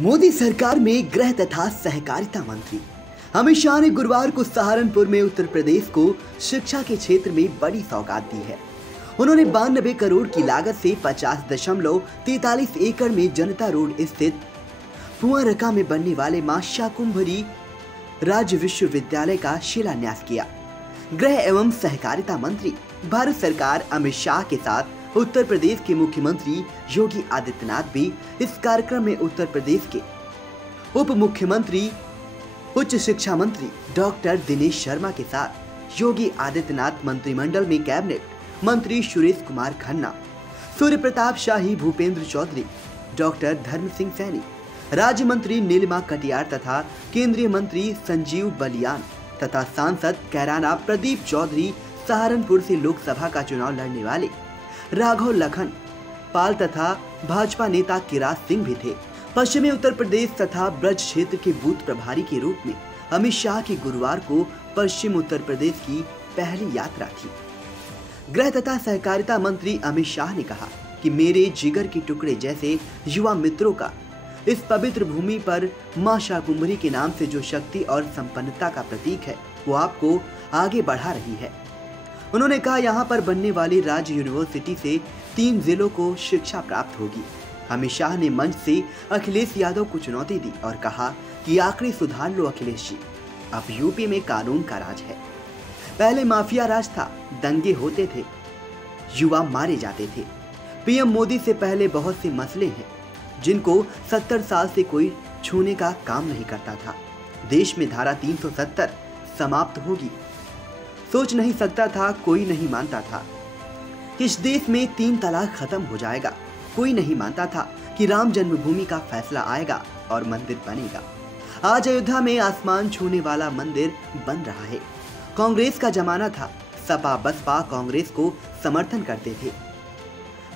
मोदी सरकार में गृह तथा सहकारिता मंत्री अमित शाह ने गुरुवार को सहारनपुर में उत्तर प्रदेश को शिक्षा के क्षेत्र में बड़ी सौगात दी है। उन्होंने 92 करोड़ की लागत से 50.43 एकड़ में जनता रोड स्थित कुआंरका में बनने वाले मां शाकुंभरी राज्य विश्वविद्यालय का शिलान्यास किया। गृह एवं सहकारिता मंत्री भारत सरकार अमित शाह के साथ उत्तर प्रदेश के मुख्यमंत्री योगी आदित्यनाथ भी इस कार्यक्रम में उत्तर प्रदेश के उप मुख्यमंत्री उच्च शिक्षा मंत्री डॉक्टर दिनेश शर्मा के साथ योगी आदित्यनाथ मंत्रिमंडल में कैबिनेट मंत्री सुरेश कुमार खन्ना, सूर्य प्रताप शाही, भूपेंद्र चौधरी, डॉक्टर धर्म सिंह सैनी, राज्य मंत्री नीलिमा कटियार तथा केंद्रीय मंत्री संजीव बलियान तथा सांसद कैराना प्रदीप चौधरी, सहारनपुर से लोकसभा का चुनाव लड़ने वाले राघव लखन पाल तथा भाजपा नेता किरात सिंह भी थे। पश्चिमी उत्तर प्रदेश तथा ब्रज क्षेत्र के बूथ प्रभारी के रूप में अमित शाह की गुरुवार को पश्चिम उत्तर प्रदेश की पहली यात्रा थी। गृह तथा सहकारिता मंत्री अमित शाह ने कहा कि मेरे जिगर के टुकड़े जैसे युवा मित्रों का इस पवित्र भूमि पर मां शाकुंभरी के नाम से जो शक्ति और संपन्नता का प्रतीक है वो आपको आगे बढ़ा रही है। उन्होंने कहा यहाँ पर बनने वाली राज्य यूनिवर्सिटी से 3 जिलों को शिक्षा प्राप्त होगी। अमित शाह ने मंच से अखिलेश यादव को चुनौती दी और कहा कि आखिरी सुधार लो अखिलेश जी, अब यूपी में कानून का राज है। पहले माफिया राज था, दंगे होते थे, युवा मारे जाते थे। पीएम मोदी से पहले बहुत से मसले हैं जिनको 70 साल से कोई छूने का काम नहीं करता था। देश में धारा 370 समाप्त होगी। सोच नहीं सकता था, कोई नहीं मानता था इस देश में 3 तलाक खत्म हो जाएगा। कोई नहीं मानता था कि राम जन्मभूमि का फैसला आएगा और मंदिर बनेगा। आज अयोध्या में आसमान छूने वाला मंदिर बन रहा है। कांग्रेस का जमाना था, सपा बसपा कांग्रेस को समर्थन करते थे।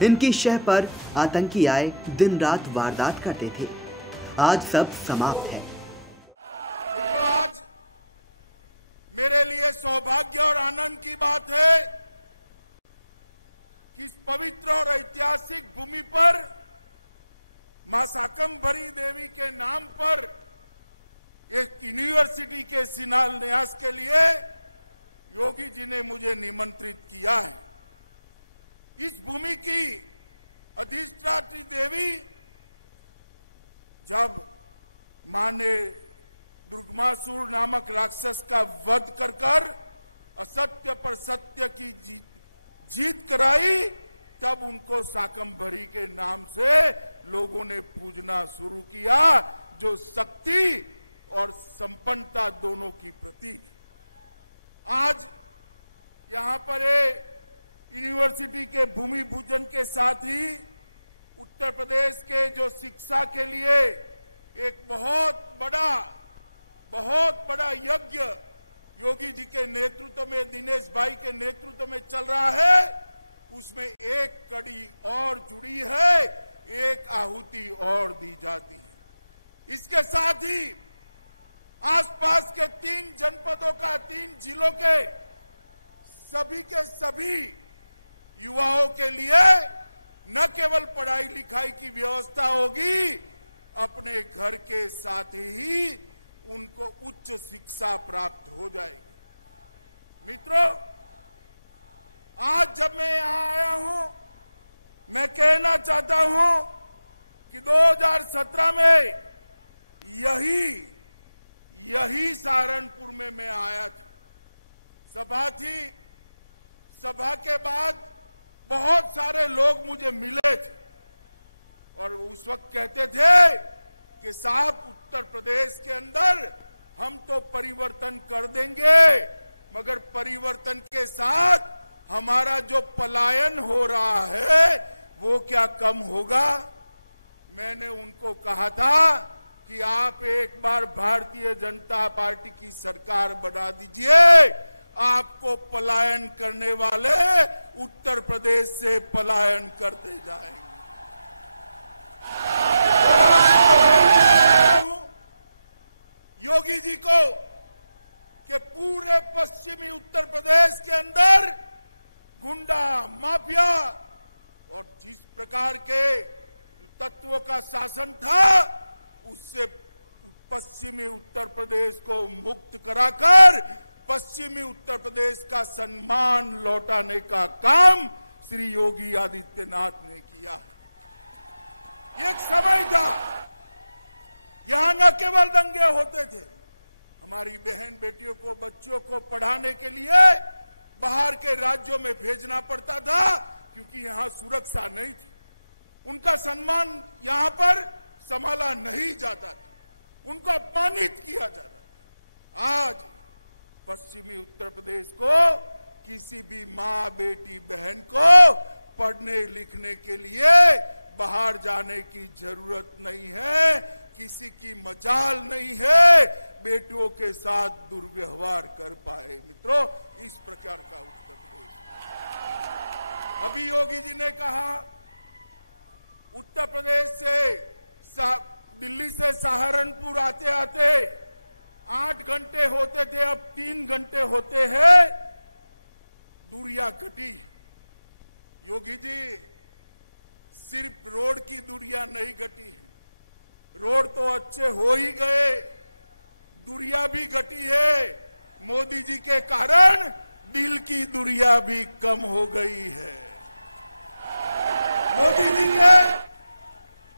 इनकी शह पर आतंकी आए, दिन रात वारदात करते थे। आज सब समाप्त है। आज मेरे लिए सौभाग्य और आनंद की बात है कि इस पवित्र और ऐतिहासिक भूमि पर मां शाकंभरी देवी के नाम पर एक यूनिवर्सिटी के शिलान्यास के लिए योगी जी ने मुझे निमंत्रित किया है। इस भूमि की अधिष्ठात्री देवी जब मां ने दुर्गमासुर नामक राक्षस का वध कर असत्य पर सत्य की जीत कराई, तब उनको शाकंभरी के नाम से लोगों ने पूजना शुरू किया, जो शक्ति और संपन्नता दोनों की प्रतीक। आज यहां पर यूनिवर्सिटी के भूमि पूजन के साथ ही उत्तर प्रदेश के जो शिक्षा के लिए एक बहुत बड़ा यज्ञ योगी जी के नेतृत्व में, दिनेश भाई के नेतृत्व में चल रहा है, उसमें एक कड़ी और जुड़ी है, एक आहुति और दी जाती है। इसके साथ ही आसपास के 3 जनपदों का, 3 जिलों के सभी युवाओं के लिए न केवल पढ़ाई लिखाई की व्यवस्था होगी, अपने घर के साथ ही उनको उच्च शिक्षा प्राप्त हो जाएगी। मित्रों, आज जब मैं यहां आया हूं, मैं कहना चाहता हूं कि 2017 में यही सहारनपुर में मैं आया था। सभा थी, सभा के बाद बहुत सारे लोग मुझे मिले थे और उस वक्त कहते थे कि साहब, उत्तर प्रदेश के अंदर हम तो परिवर्तन कर देंगे, मगर परिवर्तन के साथ हमारा जो पलायन हो रहा है वो क्या कम होगा? मैंने उनको कहा था कि आप एक बार भारतीय जनता पार्टी की सरकार बना दीजिए, आपको पलायन करने वाले उत्तर प्रदेश से पलायन करते जाएंगे। और आज मैं बधाई देना चाहता हूं योगी जी को कि पूरे पश्चिमी उत्तर प्रदेश के अंदर गुंडा माफिया और जिस प्रकार के तत्वों का शासन था, उससे पश्चिमी उत्तर प्रदेश को मुक्त कराकर पश्चिमी उत्तर प्रदेश का सम्मान लौटाने का काम श्री योगी आदित्यनाथ ने किया। एक समय था यहां न केवल दंगे होते थे, हमारी बहन बेटियों को, बच्चों को पढ़ाने के लिए बाहर के राज्यों में भेजना पड़ता था क्योंकि यहां सुरक्षा नहीं थी, उनका सम्मान यहां पर संभाला नहीं जाता था, उनको अपमानित किया जाता था। आज पश्चिमी उत्तर प्रदेश को किसी भी माँ, बेटी, बहन को पढ़ने लिखने के लिए बाहर जाने की जरूरत नहीं है, किसी की मजाल नहीं है बेटियों के साथ दुर्व्यवहार कर पाए। मित्रों, इस प्रकार का उत्तर प्रदेश। अभी योगी जी ने कहा उत्तर प्रदेश से दिल्ली से सहारनपुर आते आते 8 घंटे होते थे, अब 3 घंटे होते हैं। दूरियां घटी। योगी जी, सिर्फ रोड की दूरियां नहीं घटी, रोड तो अच्छे हो ही गए, दूरियां भी घटी है। मोदी जी के कारण दिल की दूरियां भी कम हो गई है।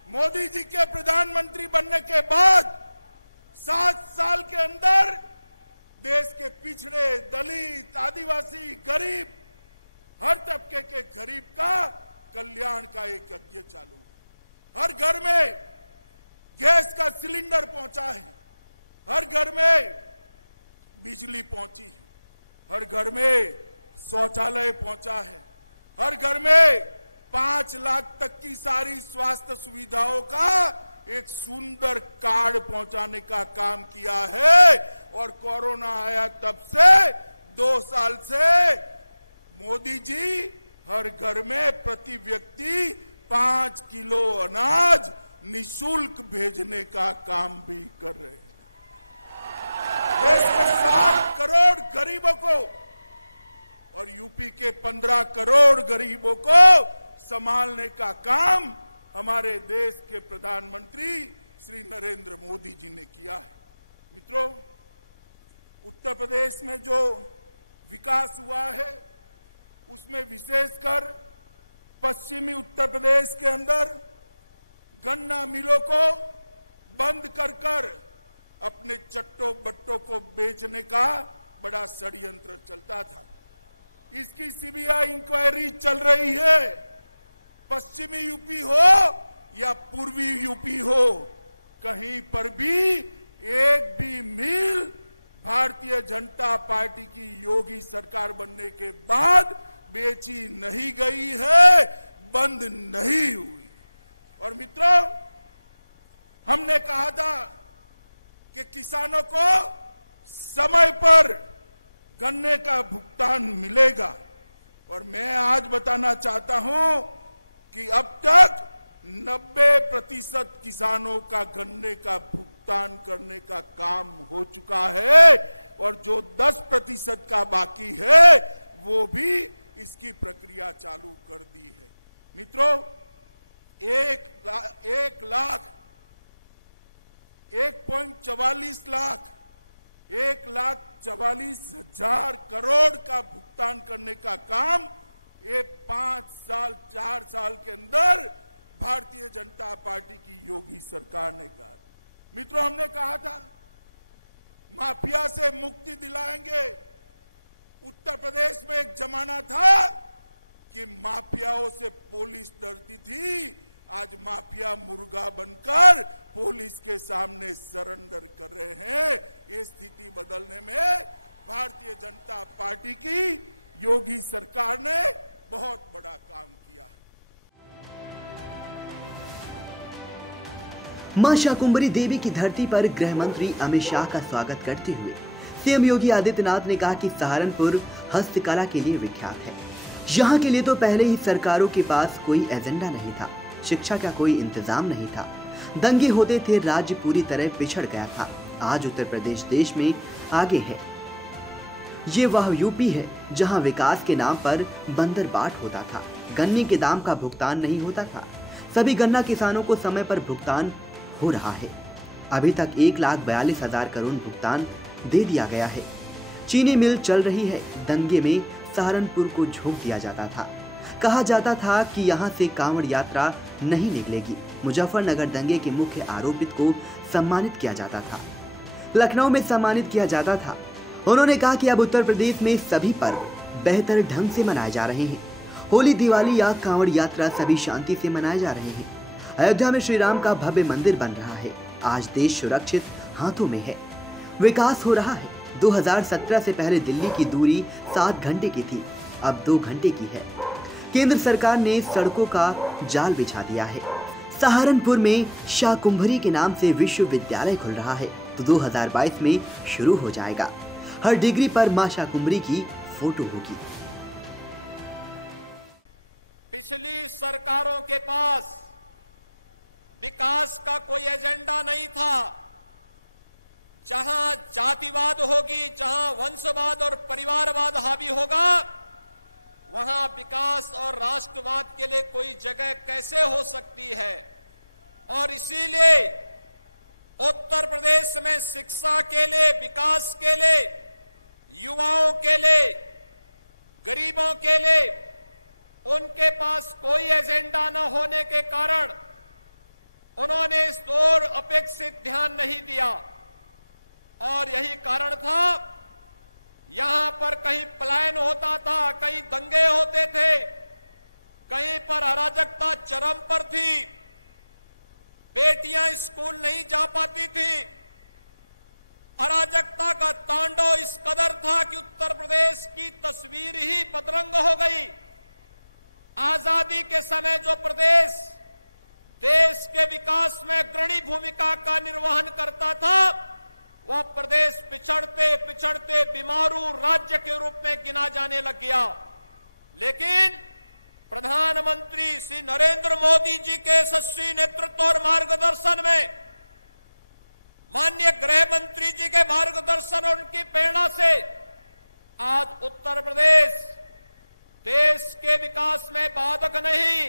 मोदी जी के प्रधानमंत्री बनने के बाद 7 साल के अंदर देश के पिछड़े, दलित, आदिवासी, गरीब, हर तबके के गरीब का कल्याण का एक यज्ञ चालू। हर घर में गैस का सिलेंडर पहुंचा है, हर घर में बिजली पहुंची है, हर घर में शौचालय पहुंचा है, हर घर में 5 लाख तक की सारी स्वास्थ्य सुविधाओं का एक सुंदर कार्ड पहुंचाने का काम किया है। और कोरोना आया तब से 2 साल से मोदी जी हर घर में प्रति व्यक्ति 5 किलो अनाज निशुल्क भेजने का काम भी कर रहे हैं। देश के 60 करोड़ गरीबों को और यूपी के 15 करोड़ गरीबों को संभालने का काम हमारे देश के प्रधानमंत्री श्री नरेंद्र मोदी जी ने किया है। मित्रों, उत्तर प्रदेश में जो विकास हुआ है उसमें विशेषकर पश्चिमी उत्तर प्रदेश के अंदर गन्ना मिलों को बंद कर अपने चट्टो बट्टों को बेचने का बड़ा षड्यंत्र चलता था। इसकी सीबीआई इंक्वायरी चल रही है। पश्चिमी यूपी हो या पूर्वी यूपी हो, कहीं पर भी एक भी मिल भारतीय जनता पार्टी की योगी सरकार बनने के बाद बेची नहीं गई है, बंद नहीं हुई। और मित्रों, हमने कहा था कि किसानों को समय पर गन्ने का भुगतान मिलेगा, और मैं आज बताना चाहता हूं कि अब तक 90% किसानों का गन्ने का भुगतान करने का काम हो चुका है, और जो 10% का बाकी है वो भी इसकी प्रक्रिया चालू कर दी है। मित्रों, 1,44 लाख 1,44,000 करोड़ का भुगतान करने का काम ये 4 साल के अंदर भारतीय जनता पार्टी की योगी सरकार ने कहा। मित्रों, हमने कहा था माफिया से मुक्ति दिलाएंगे। उत्तर प्रदेश में एक जमाना था कि माफियाओं से पुलिस डरती थी, आज माफिया मुर्गा बनकर पुलिस के सामने सरेंडर कर रहे हैं। ये स्थिति बदलने में भारतीय जनता पार्टी की योगी सरकार ने बहुत बड़ा काम किया। मां शाकुंभरी देवी की धरती पर गृह मंत्री अमित शाह का स्वागत करते हुए सीएम योगी आदित्यनाथ ने कहा कि सहारनपुर हस्तकला के लिए विख्यात है। यहाँ के लिए तो पहले ही सरकारों के पास कोई एजेंडा नहीं था, शिक्षा का कोई इंतजाम नहीं था, दंगे होते थे, राज्य पूरी तरह पिछड़ गया था। आज उत्तर प्रदेश देश में आगे है। ये वह यूपी है जहां विकास के नाम पर बंदरबाट होता था, गन्ने के दाम का भुगतान नहीं होता था। सभी गन्ना किसानों को समय पर भुगतान हो रहा है। अभी तक 1,42,000 करोड़ भुगतान दे दिया गया है। चीनी मिल चल रही है। दंगे में सहारनपुर को झोंक दिया जाता था। कहा जाता था कि यहां से कांवड़ यात्रा नहीं निकलेगी। मुजफ्फरनगर दंगे के मुख्य आरोपित को सम्मानित किया जाता था, लखनऊ में सम्मानित किया जाता था। उन्होंने कहा कि अब उत्तर प्रदेश में सभी पर्व बेहतर ढंग से मनाए जा रहे हैं। होली, दिवाली या कांवड़ यात्रा सभी शांति से मनाए जा रहे हैं। अयोध्या में श्री राम का भव्य मंदिर बन रहा है। आज देश सुरक्षित हाथों में है। विकास हो रहा है। 2017 से पहले दिल्ली की दूरी 7 घंटे की थी, अब 2 घंटे की है। केंद्र सरकार ने सड़कों का जाल बिछा दिया है। सहारनपुर में शाकुंभरी के नाम से विश्वविद्यालय खुल रहा है, तो 2022 में शुरू हो जाएगा। हर डिग्री पर मां शाकुंभरी की फोटो होगी। पिछली सरकारों के पास विकास का कोई एजेंडा नहीं था। जहां जातिवाद होगी, जहां वंशवाद और परिवारवाद हावी होगा, वहां विकास और राष्ट्रवाद के लिए कोई जगह कैसे हो सकती है। और इसीलिए उत्तर प्रदेश में शिक्षा के लिए, विकास के लिए, युवाओं के लिए, गरीबों के लिए उनके पास कोई एजेंडा न होने के कारण उन्होंने इस ओर अपेक्षित ध्यान नहीं दिया। और यही कारण था, यहां पर कहीं पलायन होता था, कहीं दंगे होते थे, कहीं पर अराजकता चरम पर थी, बेटियां स्कूल नहीं जा पाती थी। अराजकता का तांडव इस कदर था कि उत्तर प्रदेश की तस्वीर ही बदरंग हो गई। आजादी के समय जो प्रदेश देश के विकास में अग्रणी भूमिका का निर्वहन करता था, वह प्रदेश पिछड़ते पिछड़ते बीमारू राज्य के रूप में गिना जाने लग गया। लेकिन प्रधानमंत्री श्री नरेंद्र मोदी जी के यशस्वी नेतृत्व और मार्गदर्शन में, माननीय गृह मंत्री जी के मार्गदर्शन और उनकी प्रेरणा से आज उत्तर प्रदेश देश के विकास में बाधक नहीं,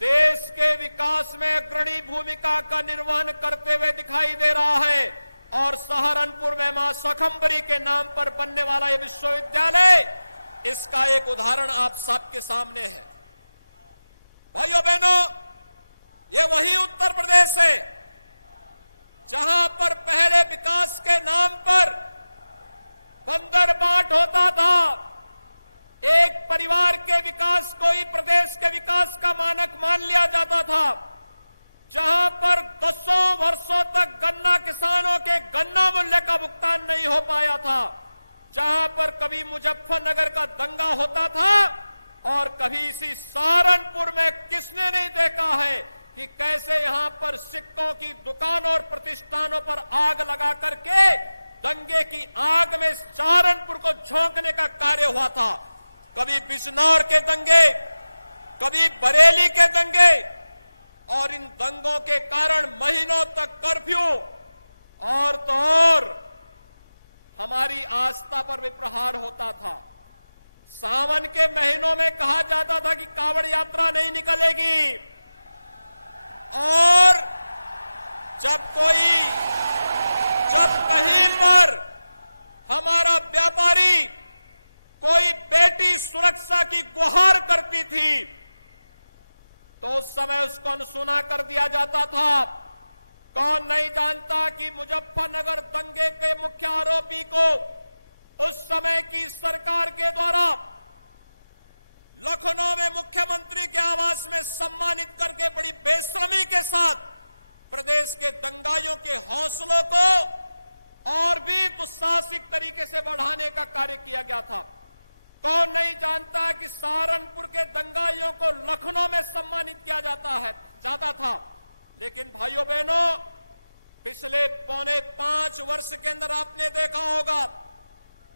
देश के विकास में अग्रणी भूमिका का निर्वहन करते हुए दिखाई दे रहा है। और सहारनपुर में मां शाकुंभरी के नाम पर बनने वाला यह विश्वविद्यालय, इसका एक उदाहरण आप सबके सामने है। भाइयों बहनों, ये वही उत्तर प्रदेश है जहां पर पहले विकास के नाम पर बंदर बांट होता था। एक परिवार के विकास को ही प्रदेश के विकास का मानक मान लिया जाता था। जहां पर 10 वर्षों तक गन्ना किसानों के गन्ना मूल्य का भुगतान नहीं हो पाया था। जहां पर कभी मुजफ्फरनगर का दंगा होता था और कभी इसी सहारनपुर में किसने नहीं देखा है कि कैसे यहां पर सिक्कों की दुकान और प्रतिष्ठानों पर आग लगा करके दंगे की आग में सहारनपुर को झोंकने का कार्य हुआ था। कभी बिजनौर के दंगे, कभी बरेली के दंगे, और इन दंगों के कारण महीनों तक कर्फ्यू और तो और हमारी आस्था पर भी प्रहार होता था। सावन के महीनों में कहा जाता था कि कांवड़ यात्रा नहीं निकलेगी, और जब कहीं पर हमारा व्यापारी कोई बेटी सुरक्षा की गुहार करती थी तो उस समय उसको अनसुना कर दिया जाता था। कौन नहीं जानता कि मुजफ्फरनगर दंगे के मुख्य आरोपी को उस समय की सरकार के द्वारा लखनऊ में मुख्यमंत्री के आवास में सम्मानित करके बड़ी बेशर्मी के साथ प्रदेश के दंगाइयों के हौसलों को और भी दुस्साहसिक तरीके से बढ़ाने का कार्य किया गया था। कौन नहीं जानता कि सहारनपुर के दंगाइयों को लखनऊ में सम्मानित किया जाता था। लेकिन भाइयों बहनों, पिछले 4.5 वर्ष के अंदर आपने देखा होगा,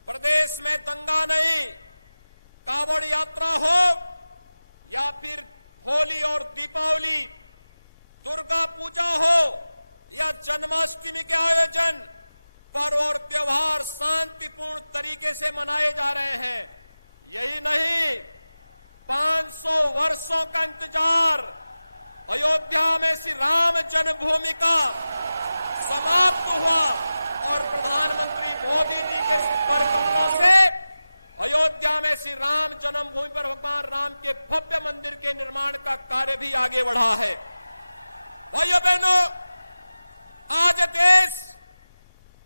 प्रदेश में दंगा नहीं, कांवड़ यात्रा हो या फिर होली और दीपावली, दुर्गा पूजा हो या जन्माष्टमी के आयोजन, पर्व और त्योहार शांतिपूर्ण तरीके से मनाए जा रहे हैं। यही नहीं, 500 वर्षों का इंतजार, अयोध्या में श्री राम जन्मभूमि का समाप्त हुआ और प्रधानमंत्री मोदी जी के कर कमलों से अयोध्या में श्री राम जन्मभूमि पर भगवान राम के भव्य मंदिर के निर्माण का कार्य भी आगे बढ़ा है। भाइयों बहनों, आज देश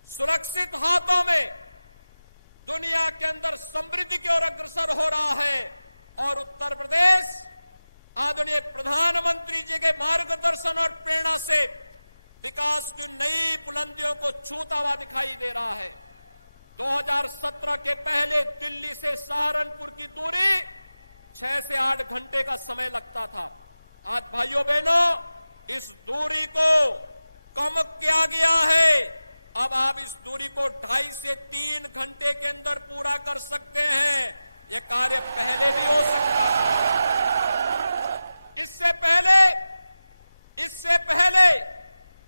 सुरक्षित हाथों में दुनिया के अंदर समृद्धि की ओर अग्रसर हो रहा है और उत्तर प्रदेश आदरणीय प्रधानमंत्री जी के मार्गदर्शन और प्रेरणा से विकास की नई बुलंदियों को छूता हुआ दिखाई दे रहा है। 2017 के पहले दिल्ली से सहारनपुर की दूरी 6 से 8 घंटे का समय लगता था। आज भाइयों बहनों, इस दूरी को कम किया गया है। अब आप इस दूरी को 2.5 से 3 घंटे के अंदर पूरा कर सकते हैं। यह कार्य पहले भी हो सकता था। इससे पहले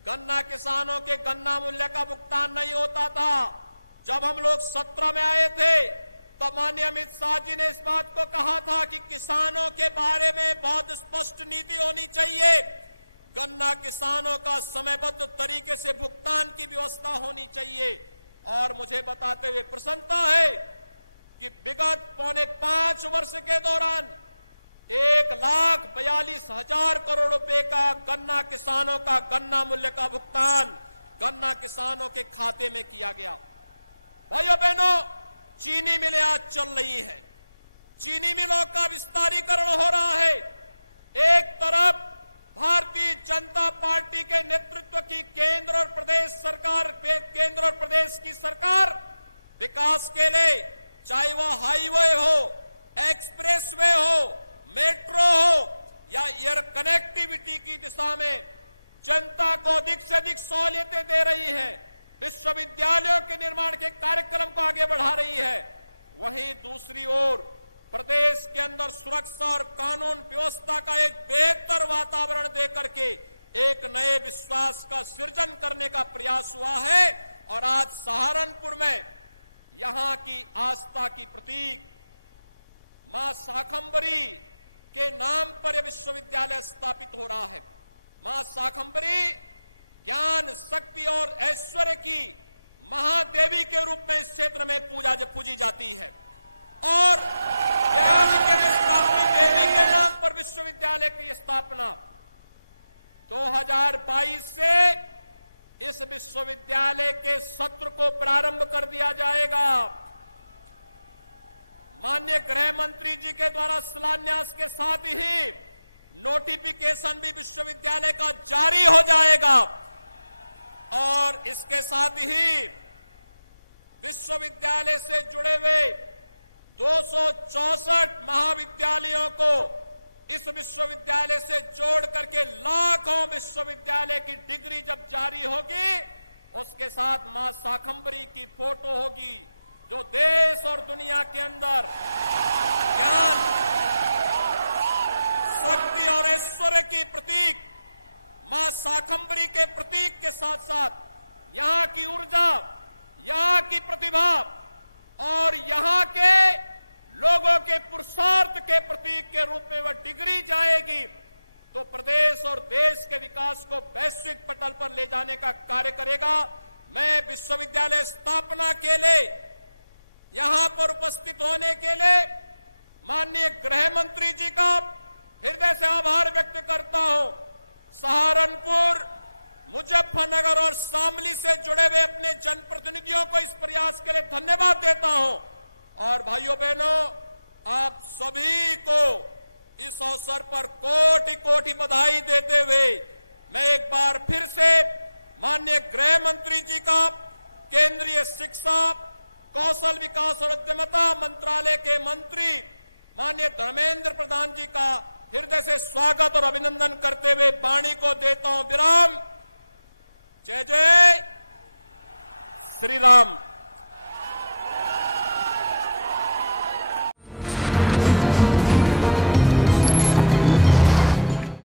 गन्ना किसानों के गन्ना मूल्य का भुगतान नहीं होता था। जब हम लोग 17 में आए थे तो माननीय अमित शाह जी ने इस बात को कहा था कि किसानों के बारे में बहुत स्पष्ट नीति होनी चाहिए, गन्ना किसानों का समयबद्ध तरीके से भुगतान की व्यवस्था होनी चाहिए। और मुझे बताते हुए प्रसन्नता है कि विगत 4.5 वर्ष के दौरान 1,42,000 करोड़ रुपए का गन्ना किसानों का गन्ना मूल्य का भुगतान गन्ना किसानों के खाते में किया गया। भाइयों बहनों, चीनी मिलें आज चल रही है। चीनी मिलों का विस्तारीकरण हो रहा है। एक तरफ भारतीय जनता पार्टी के नेतृत्व की केंद्र और प्रदेश की सरकार विकास के लिए, चाहे वह हाईवे हो, एक्सप्रेसवे हो, मेट्रो हो या एयर कनेक्टिविटी की दिशा में जनता को अधिक से अधिक सहूलियतें दे रही है, विश्वविद्यालयों के निर्माण के कार्यक्रम को आगे बढ़ा रही है। वहीं दूसरी ओर प्रदेश के अंदर सुरक्षा और कानून व्यवस्था का एक बेहतर वातावरण देकर के एक नए विश्वास का सृजन करने का प्रयास हुआ है। और आज सहारनपुर में यहां की आस्था की प्रतीक मां शाकंभरी के नाम पर यह विश्वविद्यालय स्थापित हो रहा है। मां शाकंभरी ज्ञान, शक्ति और ऐश्वर्य की महादेवी के रूप में इस क्षेत्र में पूजी जाती है और ज्ञान के अधिष्ठात्री देवी के नाम पर विश्वविद्यालय की स्थापना 2022 से इस विश्वविद्यालय के सत्र को प्रारंभ कर दिया जाएगा। माननीय गृह मंत्री जी के द्वारा शिलान्यास के साथ ही नोटिफिकेशन भी विश्वविद्यालय का जारी हो जाएगा और इसके साथ ही विश्वविद्यालय से जुड़े हुए 264 महाविद्यालयों को इस विश्वविद्यालय से जोड़ करके लाखों विश्वविद्यालय की डिग्री जब जारी होगी, उसके साथ मां शाकंभरी की फोटो होगी जो देश और दुनिया के अंदर ज्ञान, शक्ति और ऐश्वर्य की प्रतीक मां शाकंभरी के प्रतीक के साथ साथ यहां की ऊर्जा, यहां की प्रतिभा और यहां के लोगों के पुरुषार्थ के प्रतीक के रूप में वह डिग्री जाएगी तो प्रदेश और देश के विकास को वैश्विक पटल पर ले जाने का कार्य करेगा। मैं विश्वविद्यालय स्थापना के लिए यहां पर उपस्थित होने के लिए माननीय गृह मंत्री जी का हृदय से आभार व्यक्त करता हूं। सहारनपुर, मुजफ्फरनगर और शामली से जुड़े हुए अपने जनप्रतिनिधियों को इस प्रयास के लिए धन्यवाद देता हूं और भाइयों बहनों, आप सभी को इस अवसर पर कोटि कोटि बधाई देते हुए मैं एक बार फिर से माननीय गृह मंत्री जी का, केंद्रीय शिक्षा, कौशल विकास और उद्यमिता मंत्रालय के मंत्री माननीय धर्मेंद्र प्रधान जी का हृदय से स्वागत और अभिनंदन करते हुए वाणी को देता हूं विराम। जय जय श्री राम।